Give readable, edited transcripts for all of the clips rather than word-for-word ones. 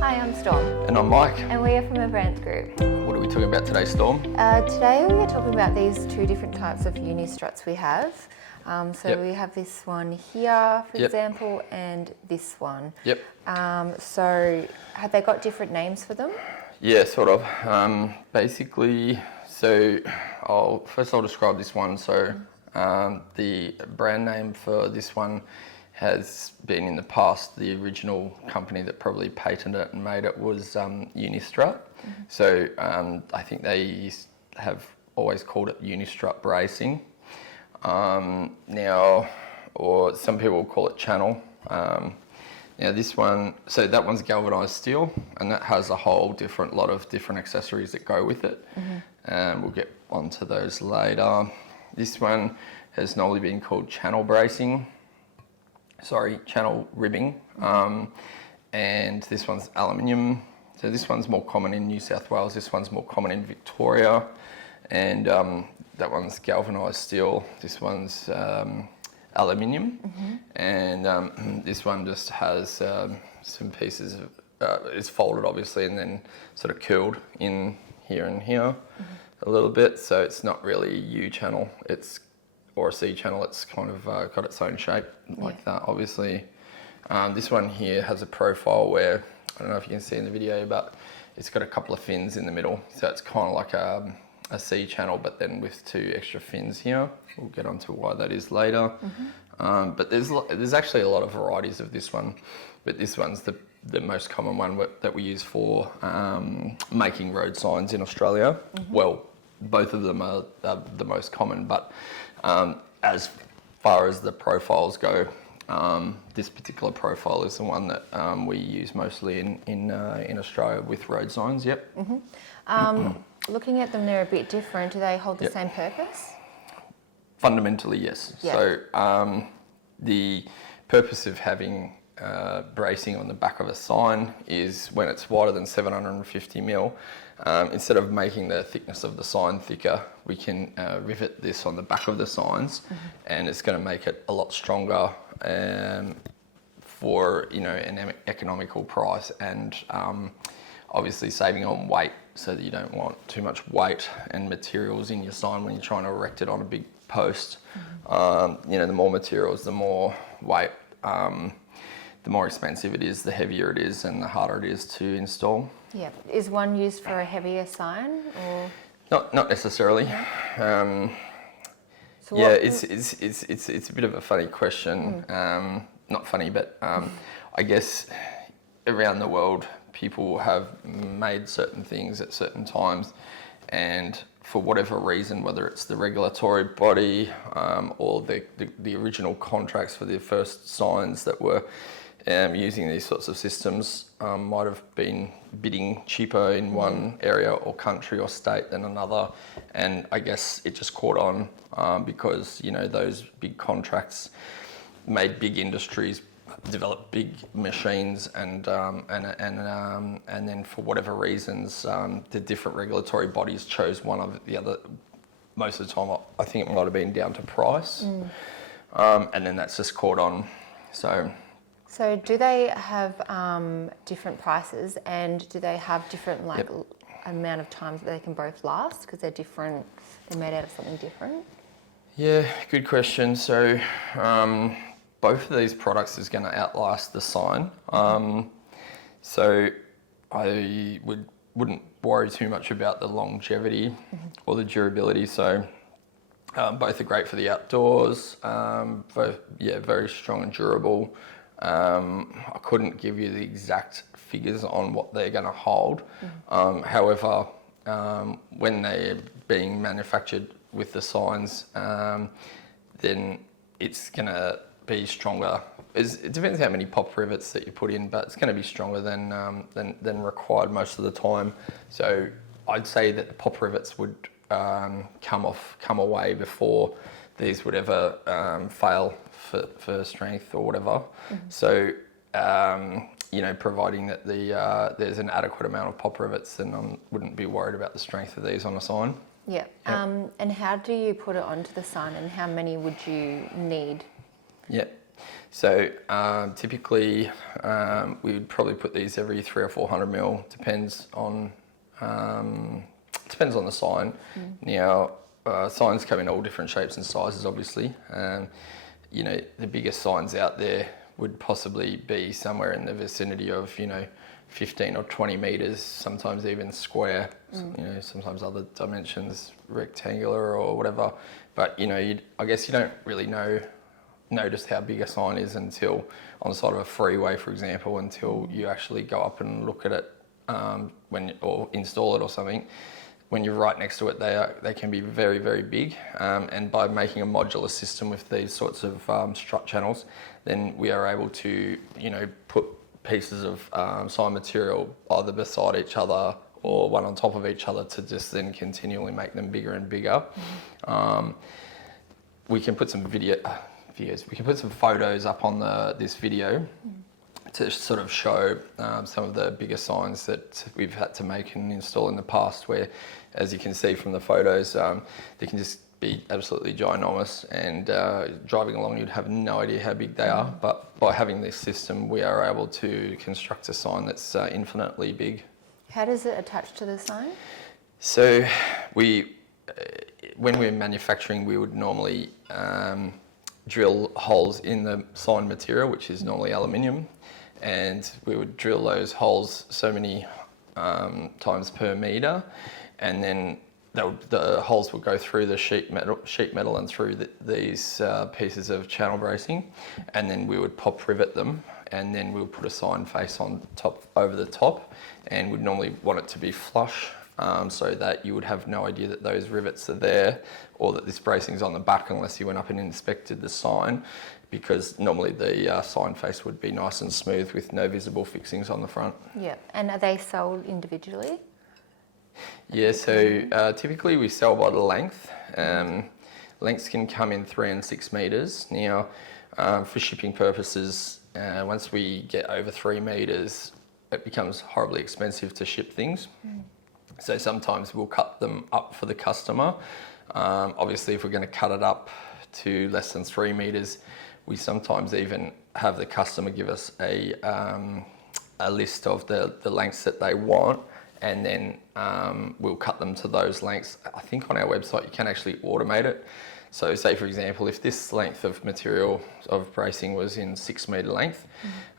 Hi, I'm Storm. And I'm Mike. And we are from a brands group. What are we talking about today, Storm? Today we are talking about these two different types of Unistruts we have. We have this one here, for example, and this one. Yep. So have they got different names for them? Yeah, sort of. Basically, so I'll describe this one. So the brand name for this one has been in the past, the original company that probably patented it and made it was Unistrut. Mm-hmm. So I think they have always called it Unistrut Bracing. Now, or some people call it Channel. Now this one, so that one's galvanised steel, and that has a whole lot of different accessories that go with it. Mm-hmm. We'll get onto those later. This one has normally been called channel ribbing, and this one's aluminium. So this one's more common in New South Wales, this one's more common in Victoria, and that one's galvanised steel, this one's aluminium, and this one just has some pieces of, it's folded obviously and then sort of curled in here and here a little bit, so it's not really a U channel, or a C channel, it's kind of got its own shape like that, obviously. This one here has a profile where, I don't know if you can see in the video, but it's got a couple of fins in the middle. So it's kind of like a C channel, but then with two extra fins here. We'll get onto why that is later. But there's actually a lot of varieties of this one, but this one's the most common one that we use for making road signs in Australia. Well, both of them are the most common, but as far as the profiles go, this particular profile is the one that we use mostly in Australia with road signs. Yep. Looking at them, they're a bit different. Do they hold the same purpose? Fundamentally, yes. Yep. So the purpose of having bracing on the back of a sign is when it's wider than 750 mil. Instead of making the thickness of the sign thicker, we can rivet this on the back of the signs, and it's going to make it a lot stronger for an economical price, and obviously saving on weight, so that you don't want too much weight and materials in your sign when you're trying to erect it on a big post. The more materials, the more weight, the more expensive it is, the heavier it is, and the harder it is to install. Yeah. Is one used for a heavier sign, or? Not necessarily. It's a bit of a funny question. Not funny, but I guess around the world people have made certain things at certain times, and for whatever reason, whether it's the regulatory body or the original contracts for the first signs that were using these sorts of systems might have been bidding cheaper in one area or country or state than another, and I guess it just caught on because those big contracts made big industries develop big machines, and then for whatever reasons the different regulatory bodies chose one of the other. Most of the time I think it might have been down to price, and then that's just caught on. So do they have different prices, and do they have different amount of times that they can both last, because they're different, they're made out of something different? Yeah, good question. So both of these products is going to outlast the sign. So I wouldn't worry too much about the longevity or the durability. So both are great for the outdoors, both very strong and durable. I couldn't give you the exact figures on what they're going to hold. However, when they're being manufactured with the signs, then it's going to be stronger. It depends how many pop rivets that you put in, but it's going to be stronger than required most of the time. So I'd say that the pop rivets would come away before these would ever fail for strength or whatever. So providing that there's an adequate amount of pop rivets, then I wouldn't be worried about the strength of these on a sign. Yeah. And how do you put it onto the sign, and how many would you need? Yeah. So typically we would probably put these every 300 or 400 mil. Depends on the sign. Now signs come in all different shapes and sizes, obviously. You know, the biggest signs out there would possibly be somewhere in the vicinity of 15 or 20 meters, sometimes even square. Sometimes other dimensions, rectangular or whatever. But I guess you don't really notice how big a sign is until on the side of a freeway, for example, until you actually go up and look at it or install it or something. When you're right next to it, they can be very, very big. And by making a modular system with these sorts of strut channels, then we are able to put pieces of sign material either beside each other or one on top of each other to just then continually make them bigger and bigger. We can put some videos. We can put some photos up on this video to sort of show some of the bigger signs that we've had to make and install in the past, where, as you can see from the photos, they can just be absolutely ginormous, and driving along you'd have no idea how big they are. But by having this system, we are able to construct a sign that's infinitely big. How does it attach to the sign? So when we're manufacturing, we would normally drill holes in the sign material, which is normally aluminium, and we would drill those holes so many times per meter, and then the holes would go through the sheet metal and through these pieces of channel bracing, and then we would pop rivet them, and then we would put a sign face on top over the top, and we'd normally want it to be flush, so that you would have no idea that those rivets are there or that this bracing's on the back unless you went up and inspected the sign, because normally the sign face would be nice and smooth with no visible fixings on the front. Yeah, and are they sold individually? Yeah, so typically we sell by the length. Lengths can come in 3 and 6 meters. Now, for shipping purposes, once we get over 3 meters, it becomes horribly expensive to ship things. So sometimes we'll cut them up for the customer. Obviously, if we're going to cut it up to less than 3 meters, we sometimes even have the customer give us a list of the lengths that they want, and then we'll cut them to those lengths. I think on our website you can actually automate it. So say, for example, if this length of material of bracing was in 6 metre length,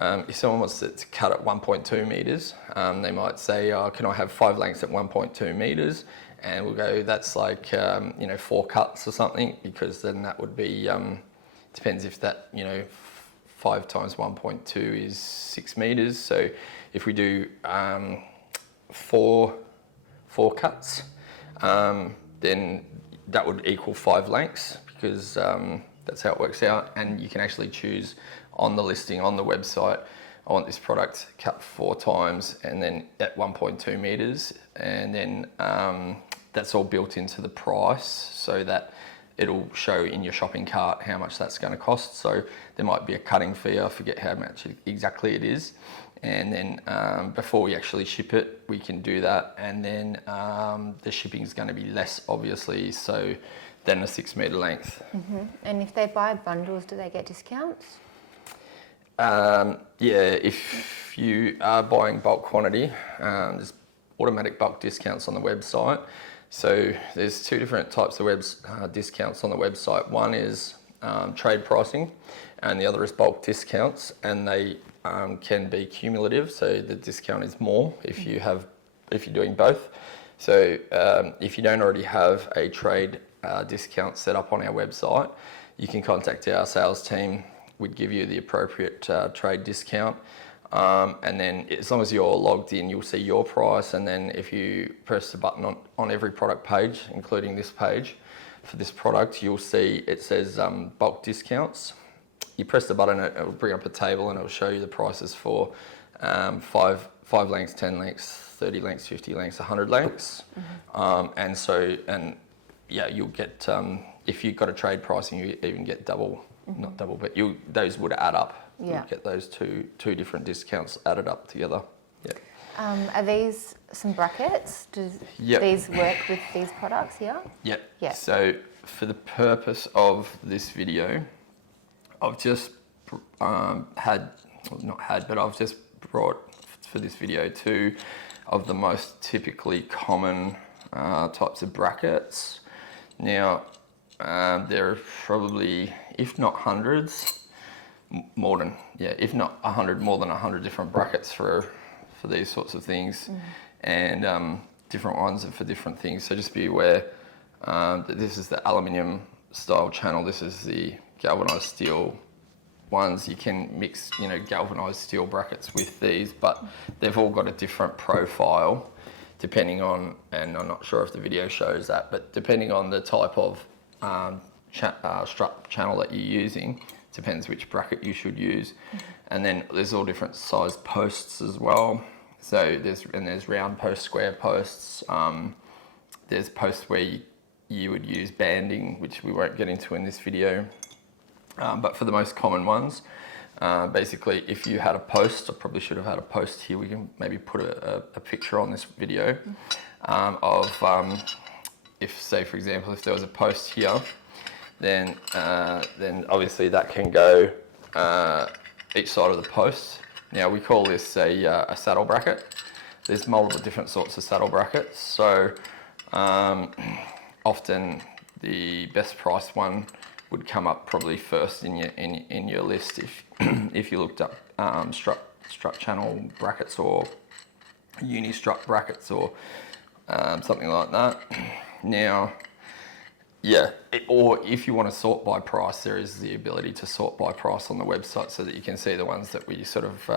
if someone wants to cut at 1.2 metres, they might say, can I have 5 lengths at 1.2 metres? And we'll go, that's like, 4 cuts or something, because then that would be, depends if that, 5 times 1.2 is 6 metres. So if we do 4 cuts, then that would equal 5 lengths, because that's how it works out. And you can actually choose on the listing on the website, I want this product cut 4 times and then at 1.2 meters, and then that's all built into the price, so that it'll show in your shopping cart how much that's going to cost. So there might be a cutting fee, I forget how much exactly it is, and then before we actually ship it, we can do that, and then the shipping is going to be less, obviously, so than a 6 metre length. And if they buy bundles, do they get discounts? Yeah, if you are buying bulk quantity, there's automatic bulk discounts on the website. So there's 2 different types of discounts on the website. One is trade pricing, and the other is bulk discounts, and they can be cumulative, so the discount is more if you're doing both. So if you don't already have a trade discount set up on our website, you can contact our sales team. We'd give you the appropriate trade discount, and then as long as you're logged in, you'll see your price, and then if you press the button on every product page, including this page, for this product, you'll see it says bulk discounts. You press the button, it will bring up a table, and it will show you the prices for 5 lengths, 10 lengths, 30 lengths, 50 lengths, 100 lengths. And you'll get, if you've got a trade pricing, you even get double, not double, but those would add up. Yeah. You'd get those two different discounts added up together. Yeah. Are these some brackets? Do these work with these products here? Yep. Yeah. So for the purpose of this video, I've just but I've just brought for this video 2 of the most typically common types of brackets. Now, there are probably, if not hundreds, more than 100 different brackets for these sorts of things, and different ones for different things. So just be aware that this is the aluminium style channel. This is the galvanized steel ones. You can mix, galvanized steel brackets with these, but they've all got a different profile depending on, and I'm not sure if the video shows that, but depending on the type of strut channel that you're using, depends which bracket you should use. And then there's all different size posts as well. So there's round posts, square posts. There's posts where you would use banding, which we won't get into in this video. But for the most common ones, basically, if you had a post, I probably should have had a post here. We can maybe put a picture on this video of, if, say, for example, if there was a post here, then obviously that can go each side of the post. Now we call this a saddle bracket. There's multiple different sorts of saddle brackets. So often the best priced one would come up probably first in your list if you looked up strut channel brackets or Unistrut brackets or something like that. Now, or if you want to sort by price, there is the ability to sort by price on the website so that you can see the ones that we sort of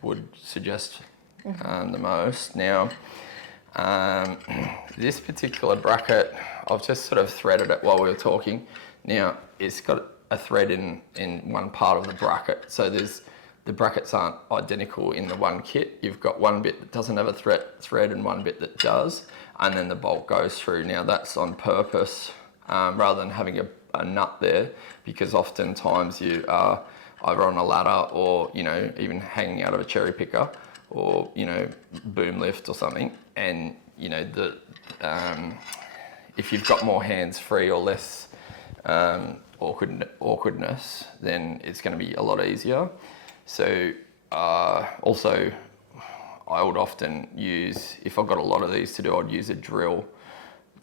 would suggest the most. Now, this particular bracket, I've just sort of threaded it while we were talking. Now, it's got a thread in one part of the bracket, so the brackets aren't identical in the one kit. You've got one bit that doesn't have a thread and one bit that does, and then the bolt goes through. Now, that's on purpose, rather than having a nut there, because oftentimes you are either on a ladder or, even hanging out of a cherry picker or, boom lift or something, and, if you've got more hands free or less awkwardness, then it's going to be a lot easier. So also, I would often use, if I've got a lot of these to do, I'd use a drill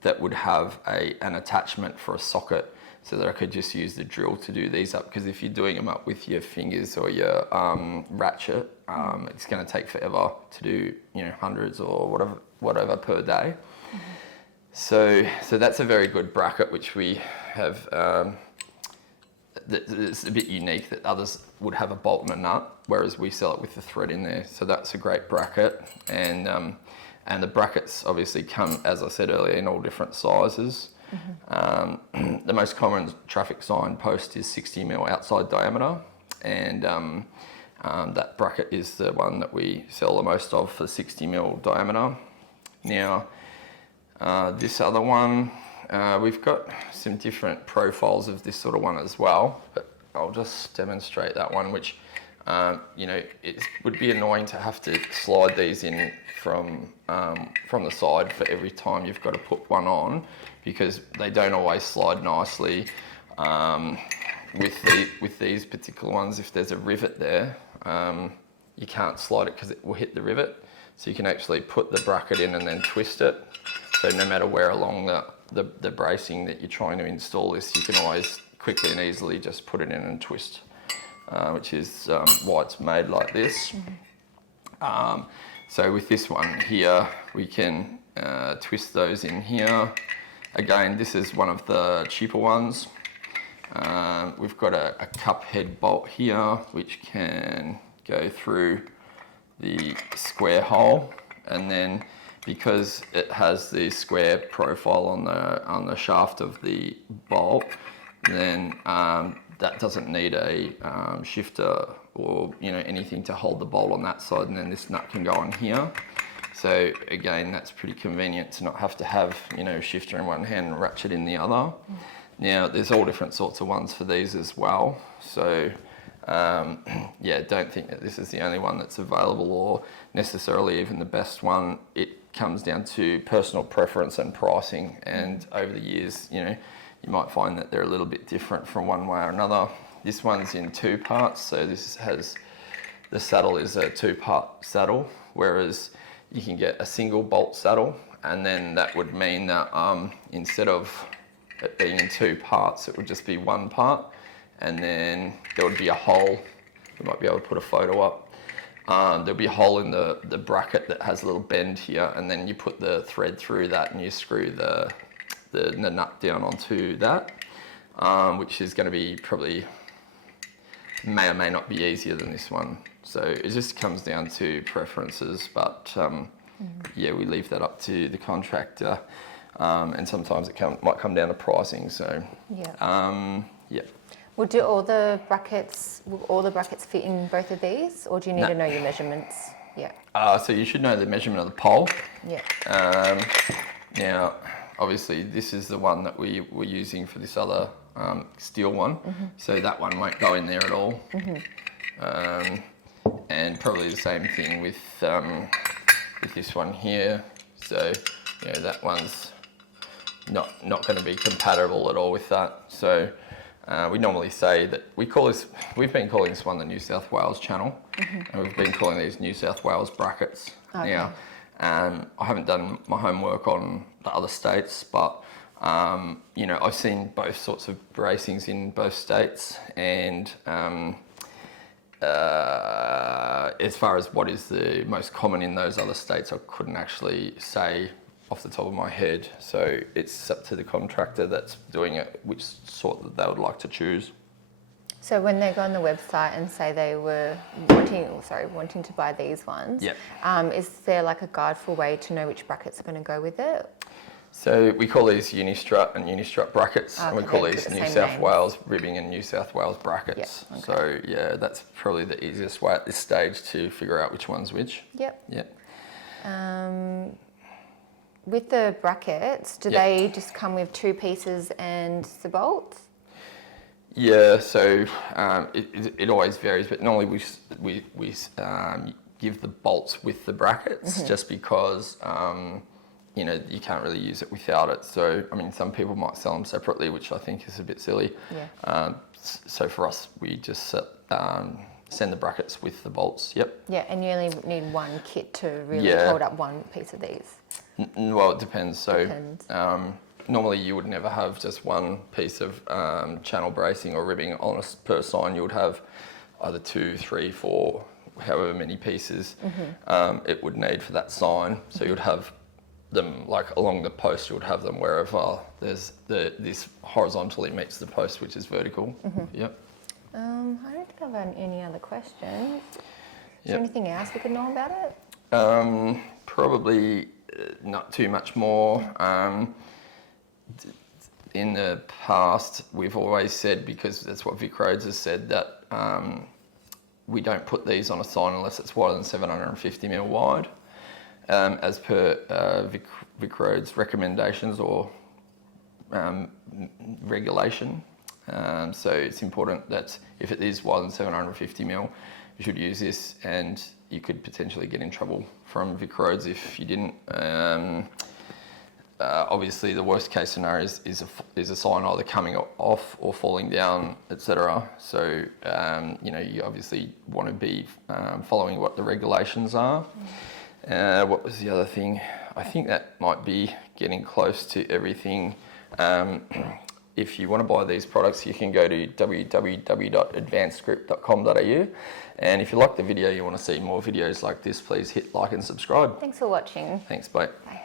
that would have an attachment for a socket, so that I could just use the drill to do these up. Because if you're doing them up with your fingers or your ratchet, it's going to take forever to do, hundreds or whatever per day. So that's a very good bracket, which we have. It's a bit unique that others would have a bolt and a nut, whereas we sell it with the thread in there. So that's a great bracket, and the brackets obviously come, as I said earlier, in all different sizes. The most common traffic sign post is 60mm outside diameter, and that bracket is the one that we sell the most of for 60mm diameter. Now, this other one, we've got some different profiles of this sort of one as well, but I'll just demonstrate that one, which, it would be annoying to have to slide these in from the side for every time you've got to put one on, because they don't always slide nicely. With these particular ones, if there's a rivet there, you can't slide it because it will hit the rivet. So you can actually put the bracket in and then twist it. So no matter where along the bracing that you're trying to install this, you can always quickly and easily just put it in and twist, which is why it's made like this. So with this one here, we can twist those in here. Again, this is one of the cheaper ones. We've got a cup head bolt here, which can go through the square hole, and then because it has the square profile on the shaft of the bolt, then that doesn't need a shifter or anything to hold the bolt on that side, and then this nut can go on here. So again, that's pretty convenient to not have to have shifter in one hand and ratchet in the other. Now, there's all different sorts of ones for these as well. So don't think that this is the only one that's available or necessarily even the best one. It comes down to personal preference and pricing, and over the years, you might find that they're a little bit different from one way or another. this one's in 2 parts, so the saddle is a 2-part saddle, whereas you can get a single bolt saddle, and then that would mean that instead of it being in 2 parts, it would just be 1 part, and then there would be a hole. We might be able to put a photo up. There'll be a hole in the bracket that has a little bend here, and then you put the thread through that and you screw the nut down onto that, which is going to be probably may or may not be easier than this one. So it just comes down to preferences, but yeah, we leave that up to the contractor, and sometimes it might come down to pricing. So yeah. Well, do all the brackets fit in both of these, or do you need to know your measurements? Yeah. So you should know the measurement of the pole. Yeah. Now, obviously, this is the one that we were using for this other steel one, so that one won't go in there at all. And probably the same thing with this one here. So, you know, that one's not going to be compatible at all with that. So. We normally say that we've been calling this one the New South Wales channel, and we've been calling these New South Wales brackets. Okay. Now, I haven't done my homework on the other states, but you know, I've seen both sorts of bracings in both states, and as far as what is the most common in those other states, I couldn't actually say off the top of my head, so it's up to the contractor that's doing it which sort that they would like to choose. So when they go on the website and say they were wanting to buy these ones, is there like a guideful way to know which brackets are going to go with it? So we call these Unistrut and Unistrut brackets, and we call these New South Wales ribbing and New South Wales brackets. Yep. Okay. So yeah, that's probably the easiest way at this stage to figure out which one's which. Yep. With the brackets, do they just come with 2 pieces and the bolts? Yeah, so it always varies, but normally we give the bolts with the brackets just because you know, you can't really use it without it. So I mean, some people might sell them separately, which I think is a bit silly. Yeah. So for us, we just send the brackets with the bolts. Yep. Yeah, and you only need 1 kit to really hold up 1 piece of these. Well, it depends. So normally you would never have just 1 piece of channel bracing or ribbing on per sign. You would have either 2, 3, 4, however many pieces it would need for that sign. So you would have them like along the post. You would have them wherever there's this horizontally meets the post, which is vertical. Yep. I don't think I've had any other questions. Is there anything else we could know about it? Probably not too much more. In the past, we've always said, because that's what Vic Roads has said, that we don't put these on a sign unless it's wider than 750mm wide, as per Vic Roads recommendations or regulation. So it's important that if it is wider than 750mm, you should use this, and you could potentially get in trouble from Vic Roads if you didn't. Obviously, the worst case scenario is a sign either coming off or falling down, etc. So you know, you obviously want to be following what the regulations are. What was the other thing? I think that might be getting close to everything. If you want to buy these products, you can go to www.advancedgrip.com.au, and if you like the video, you want to see more videos like this, please hit like and subscribe. Thanks for watching. Thanks, bye. Bye.